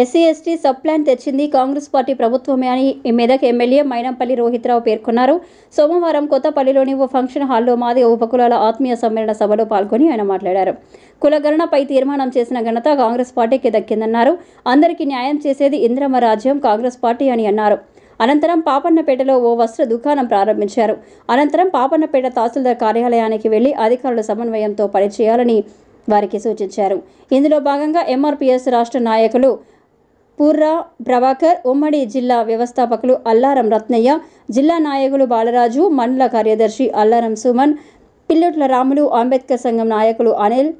SC ST sub plan తెచ్చింది Congress party ప్రభుత్వమే అని మెదక్ ఎమ్మెల్యే మైనంపల్లి రోహిత్రావు పేర్కొన్నారు. సోమవారం కొత్తపల్లిలోని ఓ ఫంక్షన్ హాల్లో మాదిగ ఉపకులాల ఆత్మీయ సమ్మేళన సభలో పాల్గొని ఆయన మాట్లాడారు. కులగణనపై తీర్మానం చేసిన ఘనత కాంగ్రెస్ పార్టీకి దక్కిందన్నారు. అందరికీ న్యాయం చేసేది ఇందిరమ్మ రాజ్యం కాంగ్రెస్ పార్టీ అని అన్నారు. అనంతరం పాపన్నపేటలో ఓ వస్త్ర దుకాణం ప్రారంభించారు. అనంతరం పాపన్నపేట తహసీల్దార్ కార్యాలయానికి వెళ్లి అధికారుల సమన్వయంతో పనిచేయాలని వారికి సూచించారు. ఇందులో భాగంగా ఎంఆర్పీఎస్ రాష్ట్ర నాయకులు పూర్రా ప్రభాకర్, ఉమ్మడి జిల్లా వ్యవస్థాపకులు అల్లారం రత్నయ్య, జిల్లా నాయకులు బాలరాజు, మండల కార్యదర్శి అల్లారం సుమన్, పిల్లుట్ల రాములు, అంబేద్కర్ సంఘం నాయకులు అనిల్,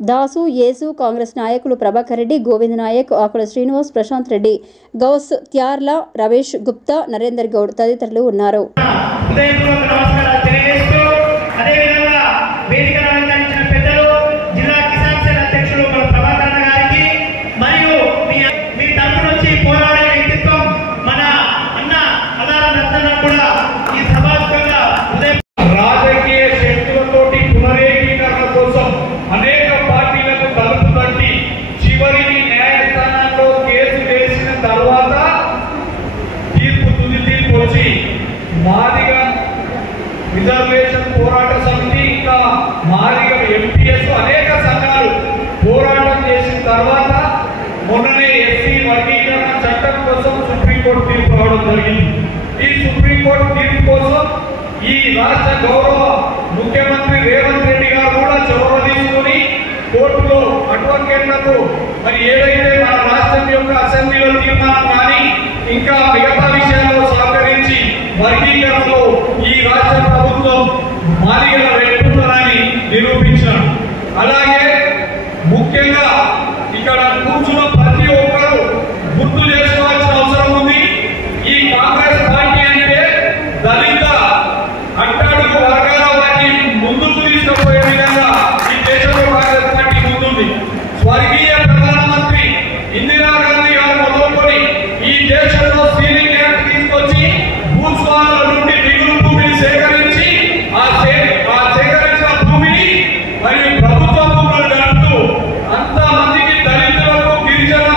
దాసు, యేసు, కాంగ్రెస్ నాయకులు ప్రభాకర్ రెడ్డి, గోవింద్ నాయక్, ఆకుల శ్రీనివాస్, ప్రశాంత్ రెడ్డి, గౌస్, త్యార్ల, రమేష్ గుప్తా, నరేందర్ గౌడ్ తదితరులు ఉన్నారు. మాదిగ రిజర్వేషన్ పోరాట సమితి ఇంకా మాదిగ ఎంపీఎస్ అనేక సంఘాలు పోరాటం చేసిన తర్వాత మొన్ననే ఎస్సీ వర్గీకరణ చట్టం కోసం సుప్రీంకోర్టు తీర్పు రావడం జరిగింది. ఈ సుప్రీంకోర్టు తీర్పు కోసం ఈ రాష్ట్ర గౌరవ ముఖ్యమంత్రి రేవంత్ రెడ్డి గారు కూడా చొరవ తీసుకుని కోర్టులో అడ్వకేట్లకు మరి ఏదైతే మన రాష్ట్రం యొక్క అసెంబ్లీలో తీర్మానం కానీ ఇంకా మిగతా విషయాల్లో సహకరించి వర్గీకరణలో ఈ రాష్ట్ర ప్రభుత్వం మాదిగల వెళ్తుందని నిరూపించారు. అలాగే ముఖ్యంగా ఇక్కడ కూర్చున్న ప్రతి ఒక్కరూ గుర్తు చేసుకోవాల్సిన అవసరం ఉంది. ఈ కాంగ్రెస్ పార్టీ అంటే దళిత అట్టడుగు వర్గాల వారిని ముందుకు తీసుకుపోయే విధంగా ఈ దేశంలో కాంగ్రెస్ పార్టీ ముందుంది. స్వర్గీయ ప్రధానమంత్రి ఇందిరాగాంధీ గారు మొదలుకొని ఈ దేశంలో సీలింగ్ యాక్ట్ తీసుకొచ్చి భూస్వాముల నుండి మిగులు భూమిని సేకరించి ఆ సేకరించిన భూమిని మరియు ప్రభుత్వ భూములు గడుపుతూ అంత మందికి దళితులకు గిరిజన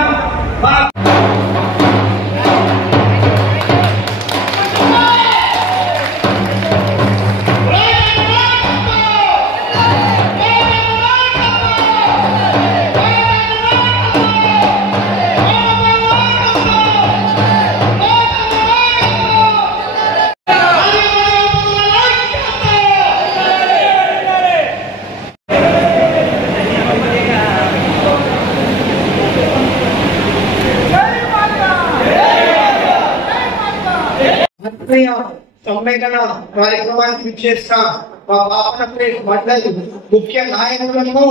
సమ్మేళన కార్యక్రమానికి విచ్చేసిన మా పాపన్నపేట మండలి ముఖ్య నాయకులకు,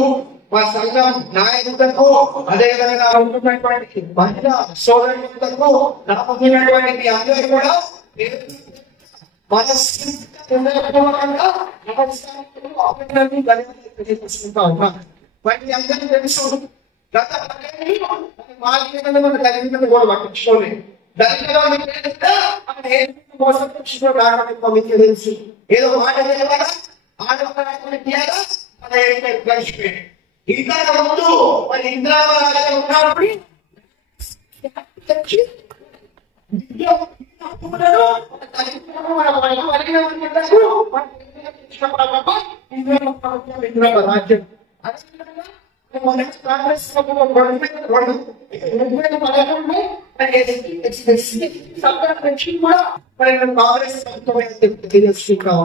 మా సంఘం నాయకులకు, అదేవిధంగా ఉంటున్నటువంటి మహిళా సోదరులకు, నమ్మకమైనటువంటి మీ అందరూ కూడా తెలియజేసుకుంటా ఉన్నాం. వాటి అందరికీ తెలుసు గత తల్లిదండ్రులు కూడా పట్టించుకోలేదు. ఏదో మాట గడిచిపోయింది. ఇంకా ముందు మరి ఇందిరామ రాజ్యం ఉన్నప్పుడు రాజ్యం కాంగ్రెస్ తెలియజేసుకుంటా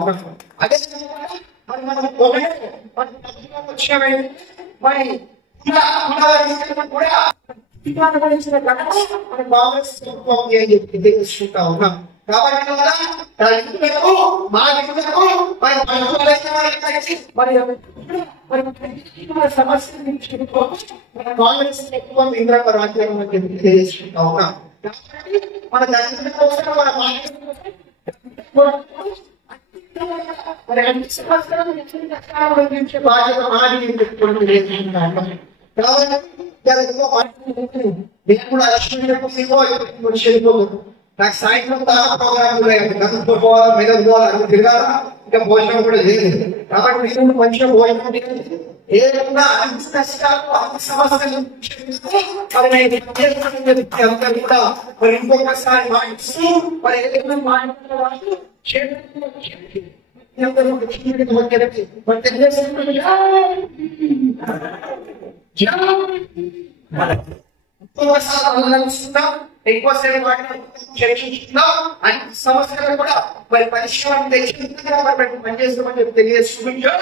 ఉన్నాం. అదే మరి కూడా కాంగ్రెస్ ప్రభుత్వం తెలియజేసుకుంటా ఉన్నాం. కాబట్టి సమస్య కాంగ్రెస్ ప్రభుత్వం ఇందిరమ్మ రాజ్యాంగం తెలియజేసుకుంటా ఉన్నాం. మన దళితుల కోసం మన మరి అన్ని సమస్యలను బాధ్యత మాది నాకు సాయంత్రం ప్రోగ్రామ్ పోవాలి మీద పోవాలి తిరగాల ఇంకా భోజనం కూడా లేదు. కాబట్టి మంచిగా భోజనం ఏదైనా అన్ని కష్టాలు అన్ని సమస్యలు మరి అందరూ కూడా మరి ఇంకొకసారి మాట్లాడుతూ మరి ఏదైనా మాట్లాడాలి ఎక్కువసేపు చర్చించుకుందాం అన్ని సమస్యలు కూడా మరి పరిష్కారం తెచ్చి పనిచేస్తామని తెలియజేస్తున్నాం.